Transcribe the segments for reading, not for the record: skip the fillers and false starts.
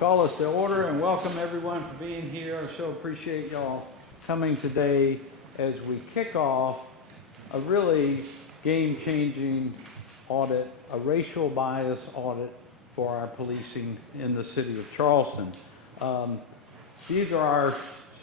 call us to order and welcome everyone for being here. I so appreciate y'all coming today as we kick off a really game-changing audit, a racial bias audit for our policing in the city of Charleston. These are our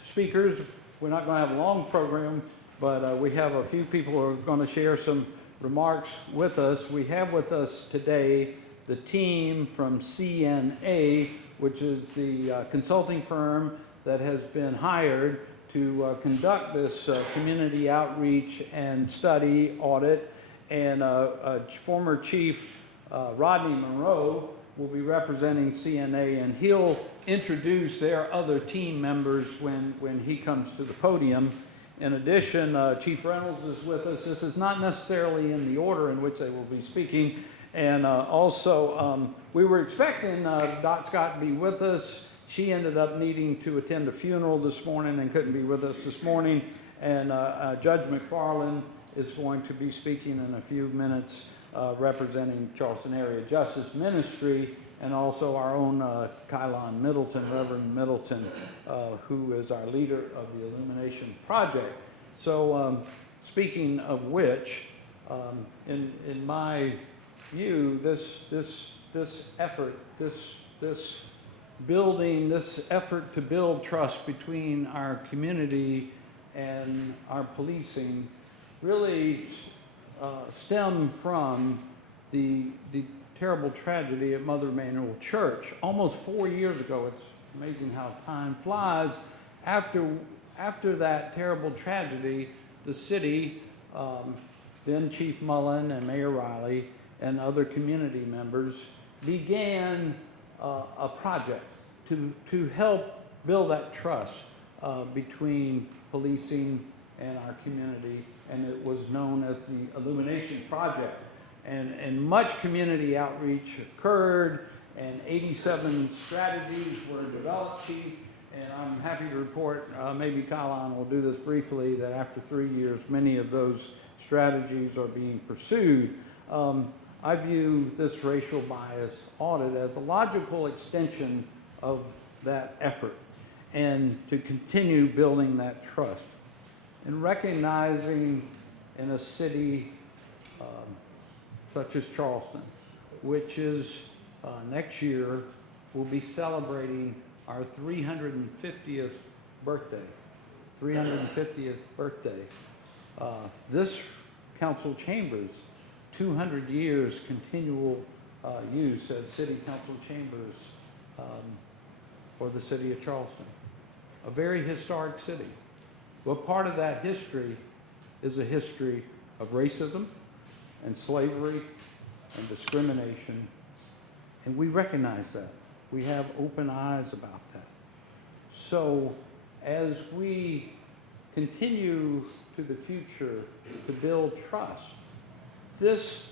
speakers. We're not going to have a long program, but we have a few people who are going to share some remarks with us. We have with us today the team from CNA, which is the consulting firm that has been hired to conduct this community outreach and study audit. And former Chief Rodney Monroe will be representing CNA, and he'll introduce their other team members when he comes to the podium. In addition, Chief Reynolds is with us. This is not necessarily in the order in which they will be speaking. And also, we were expecting Dot Scott to be with us. She ended up needing to attend a funeral this morning and couldn't be with us this morning. And Judge McFarland is going to be speaking in a few minutes, representing Charleston Area Justice Ministry, and also our own Kylon Middleton, Reverend Middleton, who is our leader of the Illumination Project. So speaking of which, in my view, this effort, this effort to build trust between our community and our policing really stem from the terrible tragedy at Mother Emanuel Church. Almost 4 years ago, it's amazing how time flies. After that terrible tragedy, the city, then Chief Mullen and Mayor Riley and other community members began a project to help build that trust between policing and our community, and it was known as the Illumination Project. And much community outreach occurred, and 87 strategies were developed, Chief. And I'm happy to report, maybe Kylon will do this briefly, that after 3 years, many of those strategies are being pursued. I view this racial bias audit as a logical extension of that effort and to continue building that trust. And recognizing in a city such as Charleston, which is next year, will be celebrating our 350th birthday. 350th birthday. This council chambers, 200 years continual use as city council chambers for the city of Charleston. A very historic city. Well, part of that history is a history of racism and slavery and discrimination, and we recognize that. We have open eyes about that. So as we continue to the future to build trust, this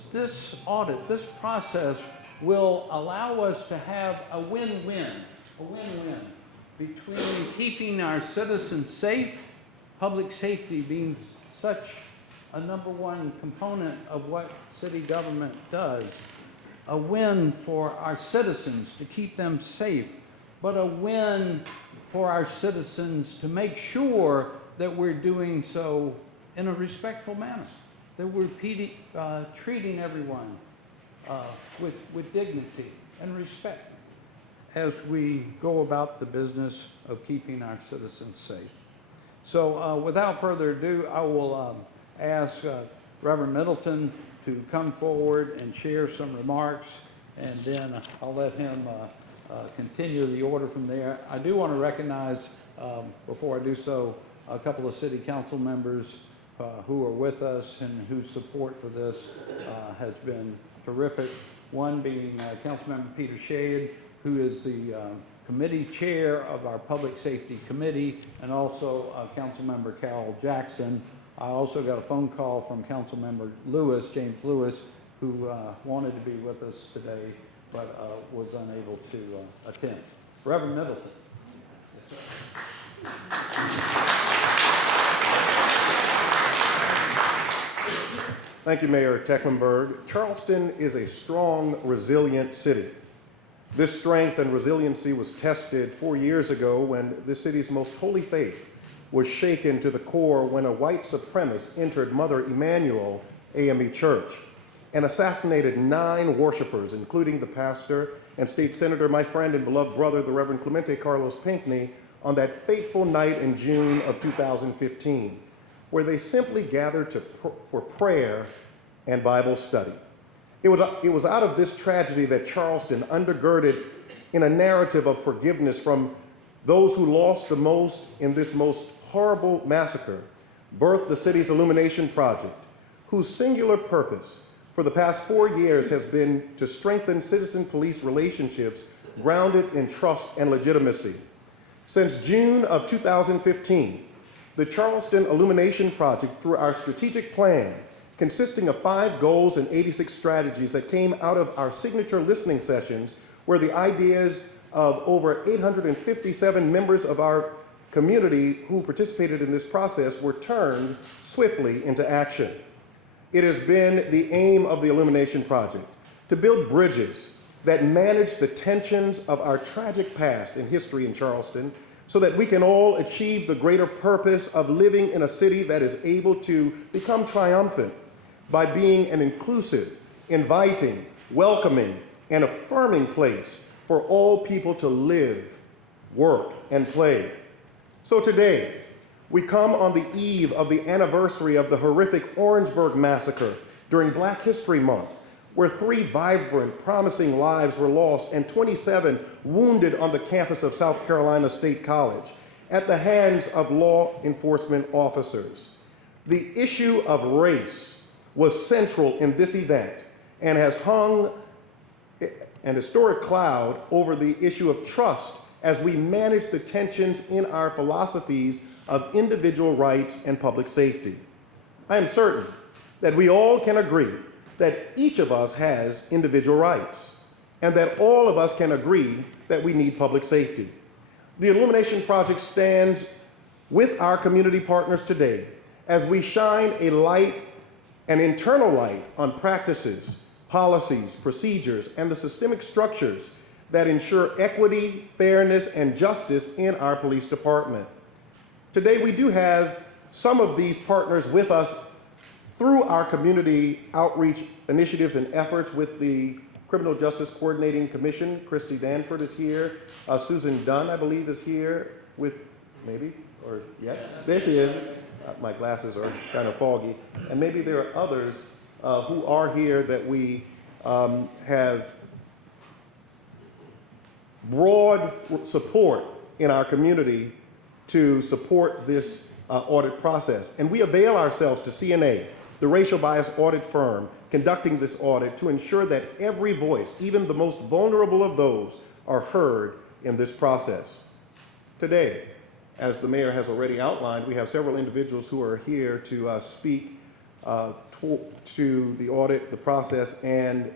audit, this process will allow us to have a win-win between keeping our citizens safe, public safety being such a #1 component of what city government does, a win for our citizens to keep them safe, but a win for our citizens to make sure that we're doing so in a respectful manner, that we're treating everyone with dignity and respect as we go about the business of keeping our citizens safe. So without further ado, I will ask Reverend Middleton to come forward and share some remarks, and then I'll let him continue the order from there. I do want to recognize, before I do so, a couple of city council members who are with us and whose support for this has been terrific. One being Councilmember Peter Shade, who is the committee chair of our Public Safety Committee, and also Councilmember Carol Jackson. I also got a phone call from Councilmember Lewis, James Lewis, who wanted to be with us today, but was unable to attend. Reverend Middleton. Thank you, Mayor Tecklenburg. Charleston is a strong, resilient city. This strength and resiliency was tested 4 years ago when this city's most holy faith was shaken to the core when a white supremacist entered Mother Emanuel AME Church and assassinated 9 worshipers, including the pastor and state senator, my friend and beloved brother, the Reverend Clemente Carlos Pinckney, on that fateful night in June of 2015, where they simply gathered for prayer and Bible study. It was out of this tragedy that Charleston, undergirded in a narrative of forgiveness from those who lost the most in this most horrible massacre, birthed the city's Illumination Project, whose singular purpose for the past 4 years has been to strengthen citizen-police relationships grounded in trust and legitimacy. Since June of 2015, the Charleston Illumination Project, through our strategic plan, consisting of 5 goals and 86 strategies that came out of our signature listening sessions, where the ideas of over 857 members of our community who participated in this process were turned swiftly into action. It has been the aim of the Illumination Project to build bridges that manage the tensions of our tragic past and history in Charleston so that we can all achieve the greater purpose of living in a city that is able to become triumphant by being an inclusive, inviting, welcoming, and affirming place for all people to live, work, and play. So today, we come on the eve of the anniversary of the horrific Orangeburg massacre during Black History Month, where 3 vibrant, promising lives were lost and 27 wounded on the campus of South Carolina State College at the hands of law enforcement officers. The issue of race was central in this event and has hung an historic cloud over the issue of trust as we manage the tensions in our philosophies of individual rights and public safety. I am certain that we all can agree that each of us has individual rights and that all of us can agree that we need public safety. The Illumination Project stands with our community partners today as we shine a light, an internal light, on practices, policies, procedures, and the systemic structures that ensure equity, fairness, and justice in our police department. Today, we do have some of these partners with us through our community outreach initiatives and efforts with the Criminal Justice Coordinating Commission. Christy Danford is here. Susan Dunn, I believe, is here with, maybe, or yes, there she is. My glasses are kind of foggy. And maybe there are others who are here that we have broad support in our community to support this audit process. And we avail ourselves to CNA, the racial bias audit firm conducting this audit, to ensure that every voice, even the most vulnerable of those, are heard in this process. Today, as the mayor has already outlined, we have several individuals who are here to speak to the audit, the process, and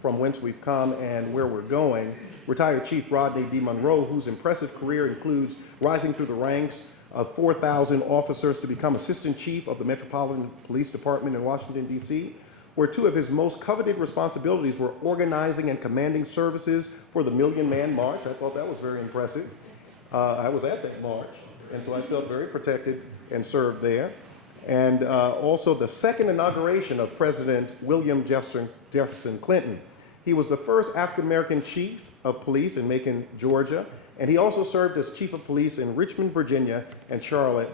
from whence we've come and where we're going. Retired Chief Rodney D. Monroe, whose impressive career includes rising through the ranks of 4,000 officers to become Assistant Chief of the Metropolitan Police Department in Washington, D.C., where 2 of his most coveted responsibilities were organizing and commanding services for the Million Man March. I thought that was very impressive. I was at that march, and so I felt very protected and served there. And also the second inauguration of President William Jefferson Clinton. He was the first African-American chief of police in Macon, Georgia, and he also served as chief of police in Richmond, Virginia, and Charlotte,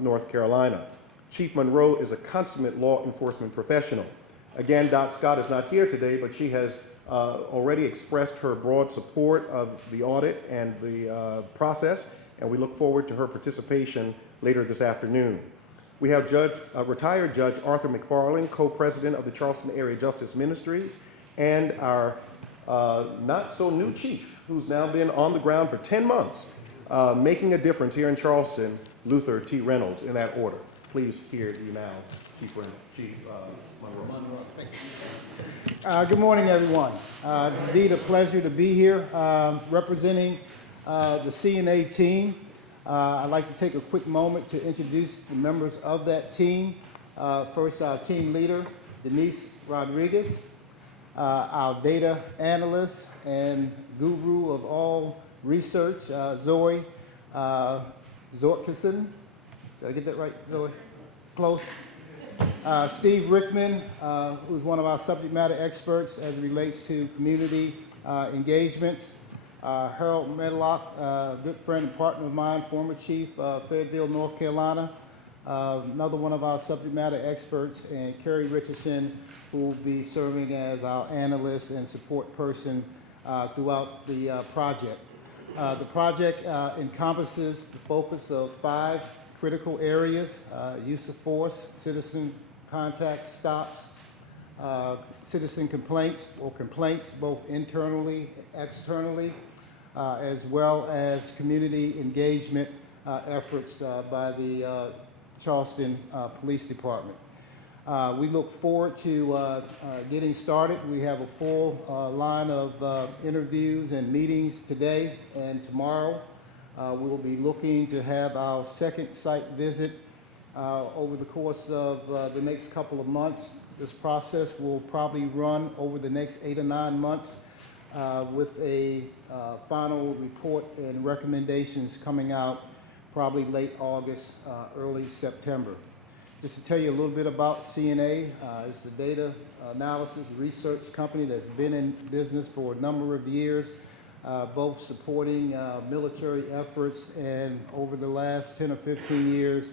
North Carolina. Chief Monroe is a consummate law enforcement professional. Again, Dot Scott is not here today, but she has already expressed her broad support of the audit and the process, and we look forward to her participation later this afternoon. We have retired Judge Arthur McFarland, co-president of the Charleston Area Justice Ministries, and our not-so-new chief, who's now been on the ground for 10 months, making a difference here in Charleston, Luther T. Reynolds, in that order. Please hear you now, Chief Monroe. Good morning, everyone. It's indeed a pleasure to be here representing the CNA team. I'd like to take a quick moment to introduce the members of that team. First, our team leader, Denise Rodriguez. our data analyst and guru of all research, Zoe Zorkison. Did I get that right, Zoe? Close. Steve Rickman, who's one of our subject matter experts as it relates to community engagements. Harold Medlock, good friend and partner of mine, former chief, Fayetteville, North Carolina. Another one of our subject matter experts, and Kerry Richardson, who will be serving as our analyst and support person throughout the project. The project encompasses the focus of 5 critical areas: use of force, citizen contact stops, citizen complaints or complaints both internally and externally, as well as community engagement efforts by the Charleston Police Department. We look forward to getting started. We have a full line of interviews and meetings today and tomorrow. We will be looking to have our second site visit over the course of the next couple of months. This process will probably run over the next 8 or 9 months with a final report and recommendations coming out probably late August, early September. Just to tell you a little bit about CNA, it's a data analysis research company that's been in business for a number of years, both supporting military efforts and over the last 10 or 15 years,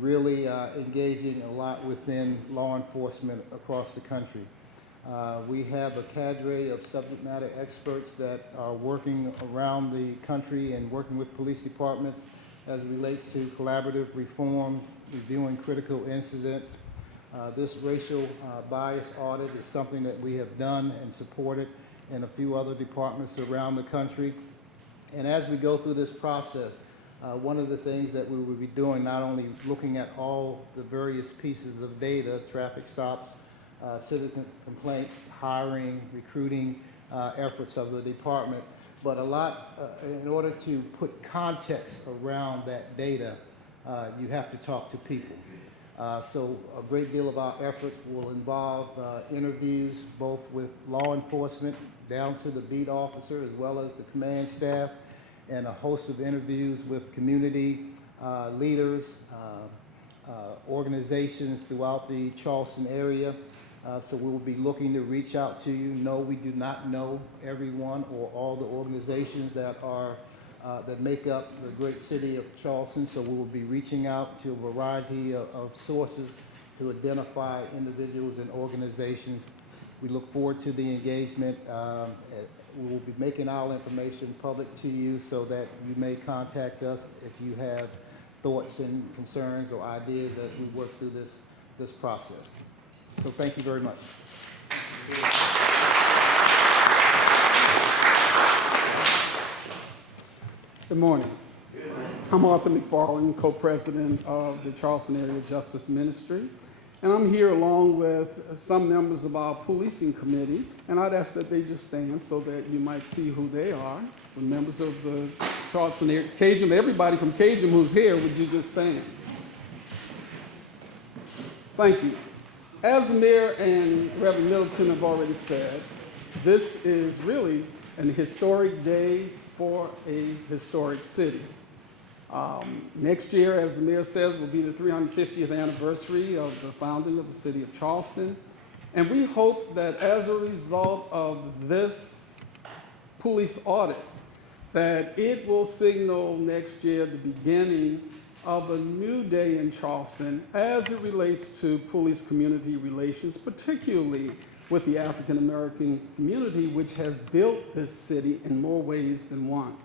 really engaging a lot within law enforcement across the country. We have a cadre of subject matter experts that are working around the country and working with police departments as it relates to collaborative reforms, reviewing critical incidents. This racial bias audit is something that we have done and supported in a few other departments around the country. And as we go through this process, one of the things that we will be doing, not only looking at all the various pieces of data, traffic stops, citizen complaints, hiring, recruiting efforts of the department, but a lot, in order to put context around that data, you have to talk to people. So a great deal of our efforts will involve interviews both with law enforcement down to the beat officer as well as the command staff, and a host of interviews with community leaders, organizations throughout the Charleston area. So we will be looking to reach out to you. No, we do not know everyone or all the organizations that are that make up the great city of Charleston. So we will be reaching out to a variety of sources to identify individuals and organizations. We look forward to the engagement. We will be making our information public to you so that you may contact us if you have thoughts and concerns or ideas as we work through this process. So thank you very much. Good morning. I'm Arthur McFarland, co-president of the Charleston Area Justice Ministry, and I'm here along with some members of our policing committee, and I'd ask that they just stand so that you might see who they are. The members of the Charleston Area, Cajun, everybody from Cajun who's here, would you just stand? Thank you. As the mayor and Reverend Middleton have already said, this is really an historic day for a historic city. Next year, as the mayor says, will be the 350th anniversary of the founding of the city of Charleston. And we hope that as a result of this police audit, that it will signal next year the beginning of a new day in Charleston as it relates to police community relations, particularly with the African American community, which has built this city in more ways than one.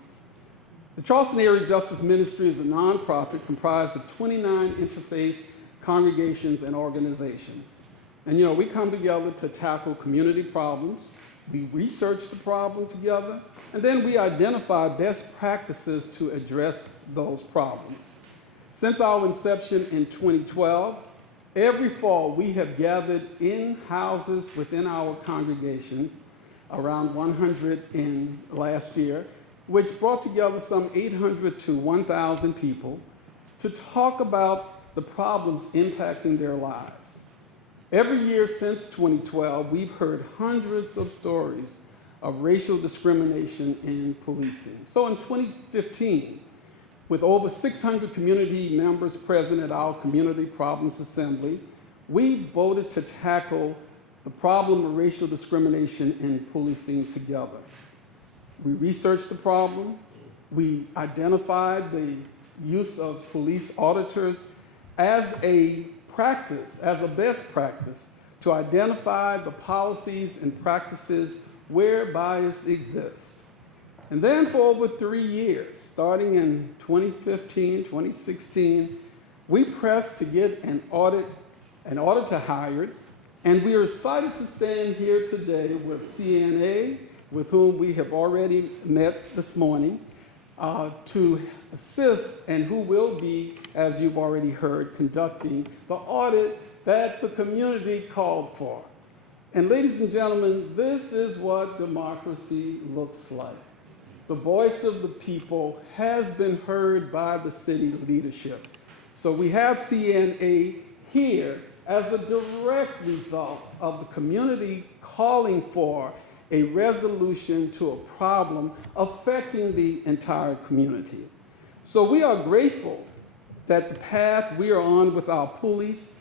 The Charleston Area Justice Ministry is a nonprofit comprised of 29 interfaith congregations and organizations. And we come together to tackle community problems. We research the problem together, and then we identify best practices to address those problems. Since our inception in 2012, every fall we have gathered in houses within our congregations, around 100 in last year, which brought together some 800 to 1,000 people to talk about the problems impacting their lives. Every year since 2012, we've heard hundreds of stories of racial discrimination in policing. So in 2015, with over 600 community members present at our Community Problems Assembly, we voted to tackle the problem of racial discrimination in policing together. We researched the problem. We identified the use of police auditors as a practice, as a best practice, to identify the policies and practices where bias exists. And then for over 3 years, starting in 2015, 2016, we pressed to get an auditor hired, and we are excited to stand here today with CNA, with whom we have already met this morning, to assist and who will be, as you've already heard, conducting the audit that the community called for. And ladies and gentlemen, this is what democracy looks like. The voice of the people has been heard by the city leadership. So we have CNA here as a direct result of the community calling for a resolution to a problem affecting the entire community. So we are grateful that the path we are on with our police,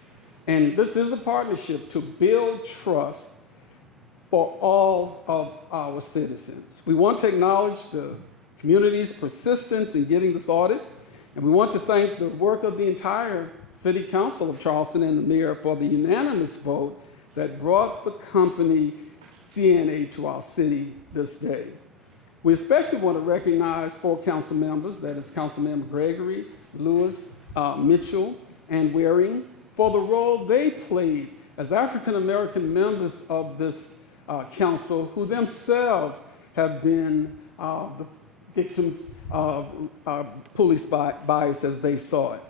and this is a partnership to build trust for all of our citizens. We want to acknowledge the community's persistence in getting this audit, and we want to thank the work of the entire City Council of Charleston and the mayor for the unanimous vote that brought the company CNA to our city this day. We especially want to recognize 4 council members, that is Councilmember Gregory, Lewis, Mitchell, and Waring, for the role they played as African American members of this council, who themselves have been the victims of police bias as they saw it.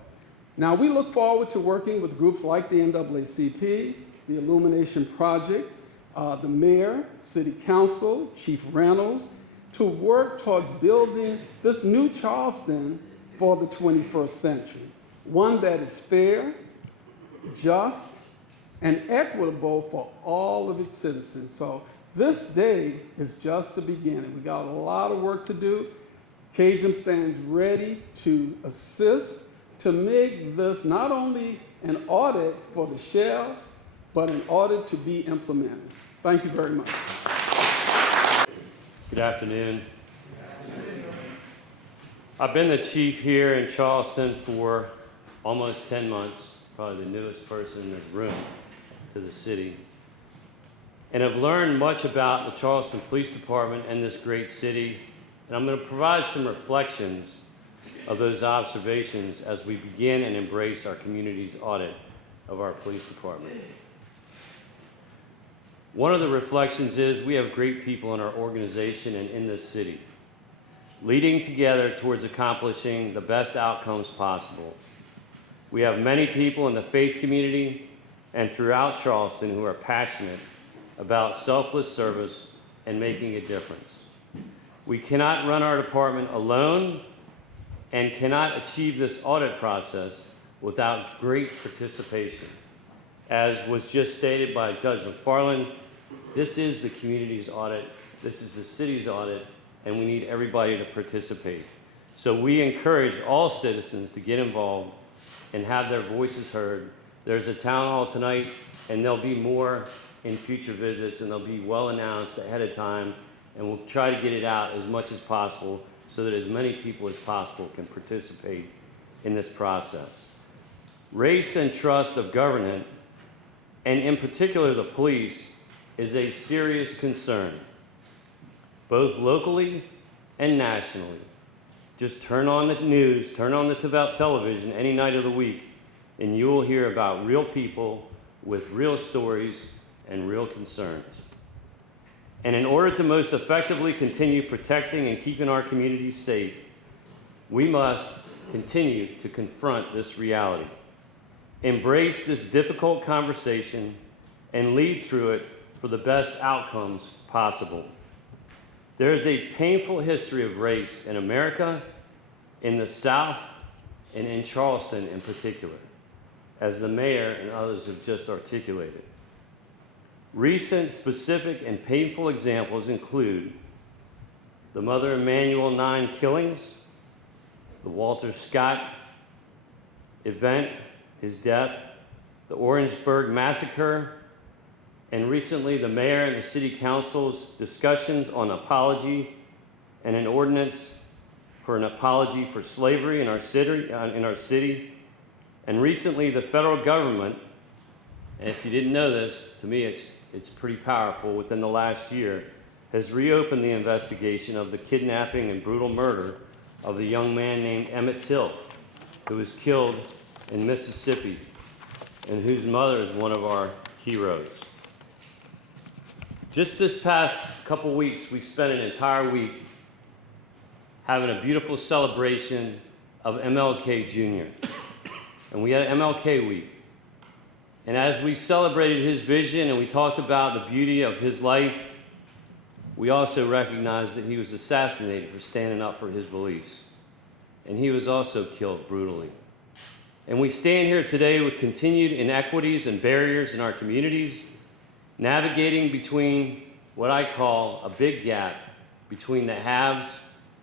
Now, we look forward to working with groups like the NAACP, the Illumination Project, the mayor, city council, Chief Reynolds, to work towards building this new Charleston for the 21st century, one that is fair, just, and equitable for all of its citizens. So this day is just the beginning. We got a lot of work to do. CAJM stands ready to assist to make this not only an audit for the shelves, but an audit to be implemented. Thank you very much. Good afternoon. I've been the chief here in Charleston for almost 10 months, probably the newest person in this room to the city. And I've learned much about the Charleston Police Department and this great city. And I'm going to provide some reflections of those observations as we begin and embrace our community's audit of our police department. One of the reflections is we have great people in our organization and in this city, leading together towards accomplishing the best outcomes possible. We have many people in the faith community and throughout Charleston who are passionate about selfless service and making a difference. We cannot run our department alone and cannot achieve this audit process without great participation. As was just stated by Judge McFarland, this is the community's audit, this is the city's audit, and we need everybody to participate. So we encourage all citizens to get involved and have their voices heard. There's a town hall tonight, and there'll be more in future visits, and they'll be well announced ahead of time, and we'll try to get it out as much as possible so that as many people as possible can participate in this process. Race and trust of government, and in particular the police, is a serious concern, both locally and nationally. Just turn on the news, turn on the television any night of the week, and you will hear about real people with real stories and real concerns. And in order to most effectively continue protecting and keeping our communities safe, we must continue to confront this reality, embrace this difficult conversation, and lead through it for the best outcomes possible. There is a painful history of race in America, in the South, and in Charleston in particular. as the mayor and others have just articulated. Recent, specific, and painful examples include the Mother Emanuel 9 killings, the Walter Scott event, his death, the Orangeburg massacre, and recently the mayor and the city council's discussions on apology and an ordinance for an apology for slavery in our city, and recently the federal government, and if you didn't know this, to me it's pretty powerful, within the last year, has reopened the investigation of the kidnapping and brutal murder of the young man named Emmett Till, who was killed in Mississippi, and whose mother is one of our heroes. Just this past couple weeks, we spent an entire week having a beautiful celebration of MLK Jr. And we had MLK Week. And as we celebrated his vision and we talked about the beauty of his life, we also recognized that he was assassinated for standing up for his beliefs. And he was also killed brutally. And we stand here today with continued inequities and barriers in our communities, navigating between what I call a big gap between the haves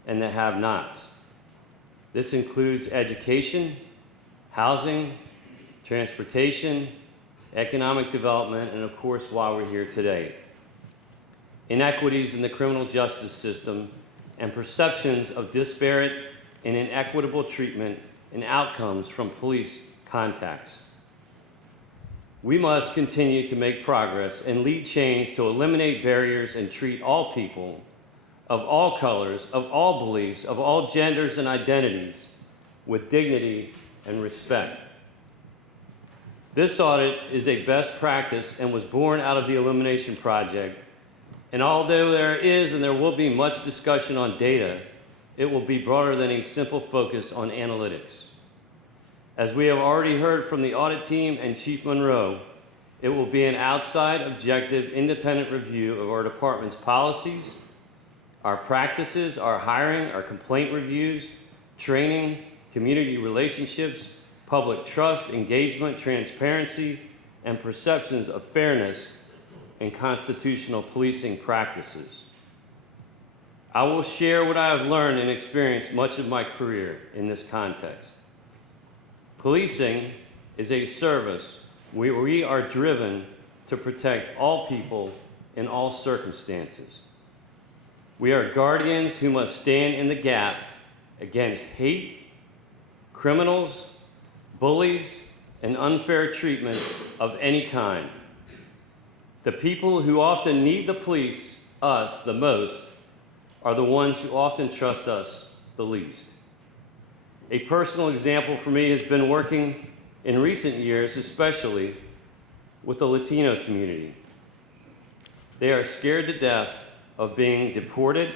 and the have-nots. This includes education, housing, transportation, economic development, and of course, why we're here today. Inequities in the criminal justice system and perceptions of disparate and inequitable treatment and outcomes from police contacts. We must continue to make progress and lead change to eliminate barriers and treat all people of all colors, of all beliefs, of all genders and identities with dignity and respect. This audit is a best practice and was born out of the Illumination Project. And although there is and there will be much discussion on data, it will be broader than a simple focus on analytics. As we have already heard from the audit team and Chief Monroe, it will be an outside, objective, independent review of our department's policies, our practices, our hiring, our complaint reviews, training, community relationships, public trust, engagement, transparency, and perceptions of fairness and constitutional policing practices. I will share what I have learned and experienced much of my career in this context. Policing is a service where we are driven to protect all people in all circumstances. We are guardians who must stand in the gap against hate, criminals, bullies, and unfair treatment of any kind. The people who often need the police, us, the most, are the ones who often trust us the least. A personal example for me has been working in recent years, especially with the Latino community. They are scared to death of being deported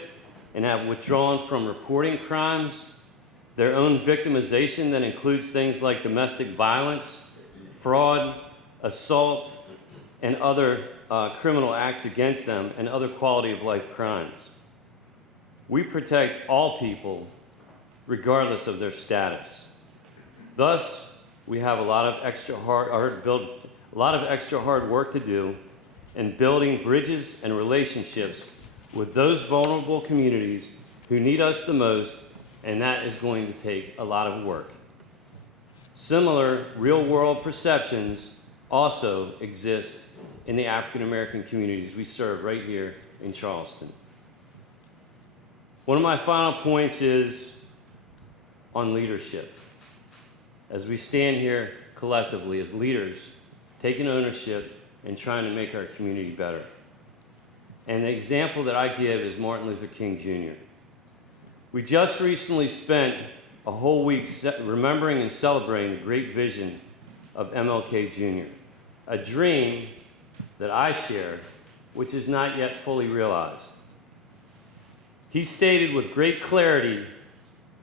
and have withdrawn from reporting crimes, their own victimization that includes things like domestic violence, fraud, assault, and other criminal acts against them, and other quality of life crimes. We protect all people regardless of their status. Thus, we have a lot of extra hard work to do in building bridges and relationships with those vulnerable communities who need us the most, and that is going to take a lot of work. Similar real-world perceptions also exist in the African American communities we serve right here in Charleston. One of my final points is on leadership. As we stand here collectively as leaders, taking ownership and trying to make our community better. And the example that I give is Martin Luther King Jr. We just recently spent a whole week remembering and celebrating the great vision of MLK Jr., a dream that I share, which is not yet fully realized. He stated with great clarity,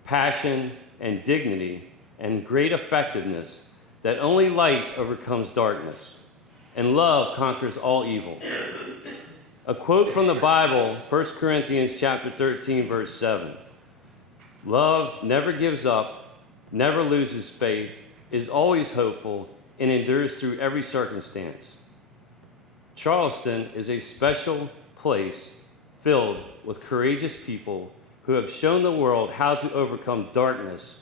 passion, and dignity, and great effectiveness that only light overcomes darkness, and love conquers all evil. A quote from the Bible, 1 Corinthians chapter 13, verse 7. Love never gives up, never loses faith, is always hopeful, and endures through every circumstance. Charleston is a special place filled with courageous people who have shown the world how to overcome darkness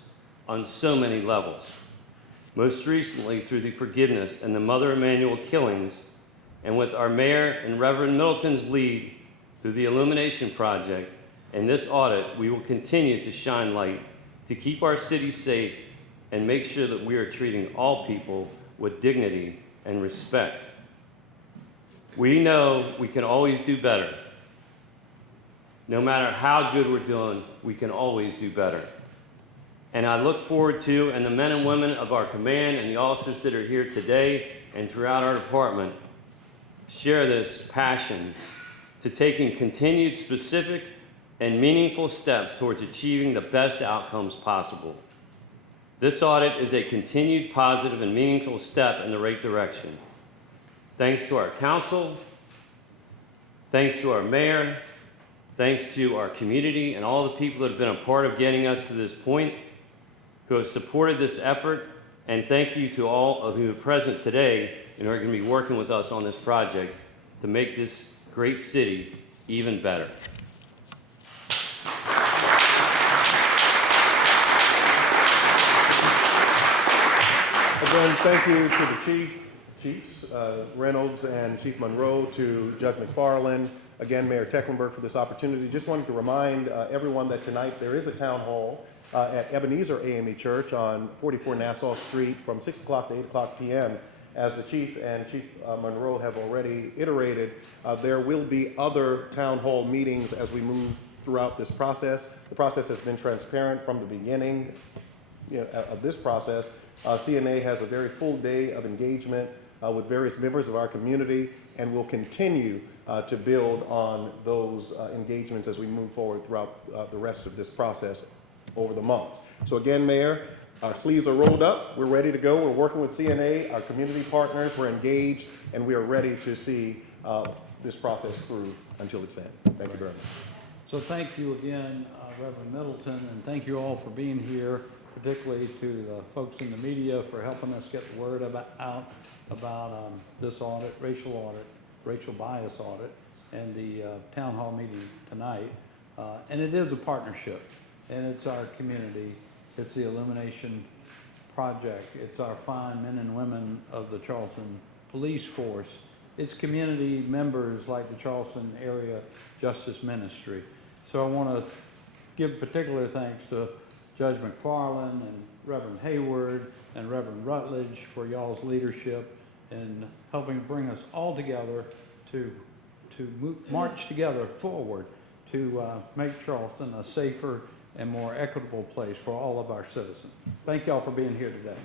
on so many levels. Most recently through the forgiveness and the Mother Emanuel killings, and with our mayor and Reverend Middleton's lead through the Illumination Project and this audit, we will continue to shine light to keep our city safe and make sure that we are treating all people with dignity and respect. We know we can always do better. No matter how good we're doing, we can always do better. And I look forward to, and the men and women of our command and the officers that are here today and throughout our department share this passion to taking continued specific and meaningful steps towards achieving the best outcomes possible. This audit is a continued positive and meaningful step in the right direction. Thanks to our council, thanks to our mayor, thanks to our community and all the people that have been a part of getting us to this point, who have supported this effort, and thank you to all of you present today and who are going to be working with us on this project to make this great city even better. Again, thank you to the Chiefs Reynolds and Chief Monroe, to Judge McFarland, again, Mayor Tecklenburg, for this opportunity. Just wanted to remind everyone that tonight there is a town hall at Ebenezer AME Church on 44 Nassau Street from 6 o'clock to 8 o'clock p.m. As the Chief and Chief Monroe have already iterated, there will be other town hall meetings as we move throughout this process. The process has been transparent from the beginning of this process. CNA has a very full day of engagement with various members of our community, and will continue to build on those engagements as we move forward throughout the rest of this process over the months. So again, Mayor, our sleeves are rolled up. We're ready to go. We're working with CNA, our community partners. We're engaged, and we are ready to see this process through until it's end. Thank you very much. So thank you again, Reverend Middleton, and thank you all for being here, particularly to the folks in the media for helping us get the word out about this audit, racial bias audit, and the town hall meeting tonight. And it is a partnership, and it's our community. It's the Illumination Project. It's our fine men and women of the Charleston Police Force. It's community members like the Charleston Area Justice Ministry. So I want to give particular thanks to Judge McFarland and Reverend Hayward and Reverend Rutledge for y'all's leadership in helping bring us all together to march together forward to make Charleston a safer and more equitable place for all of our citizens. Thank y'all for being here today.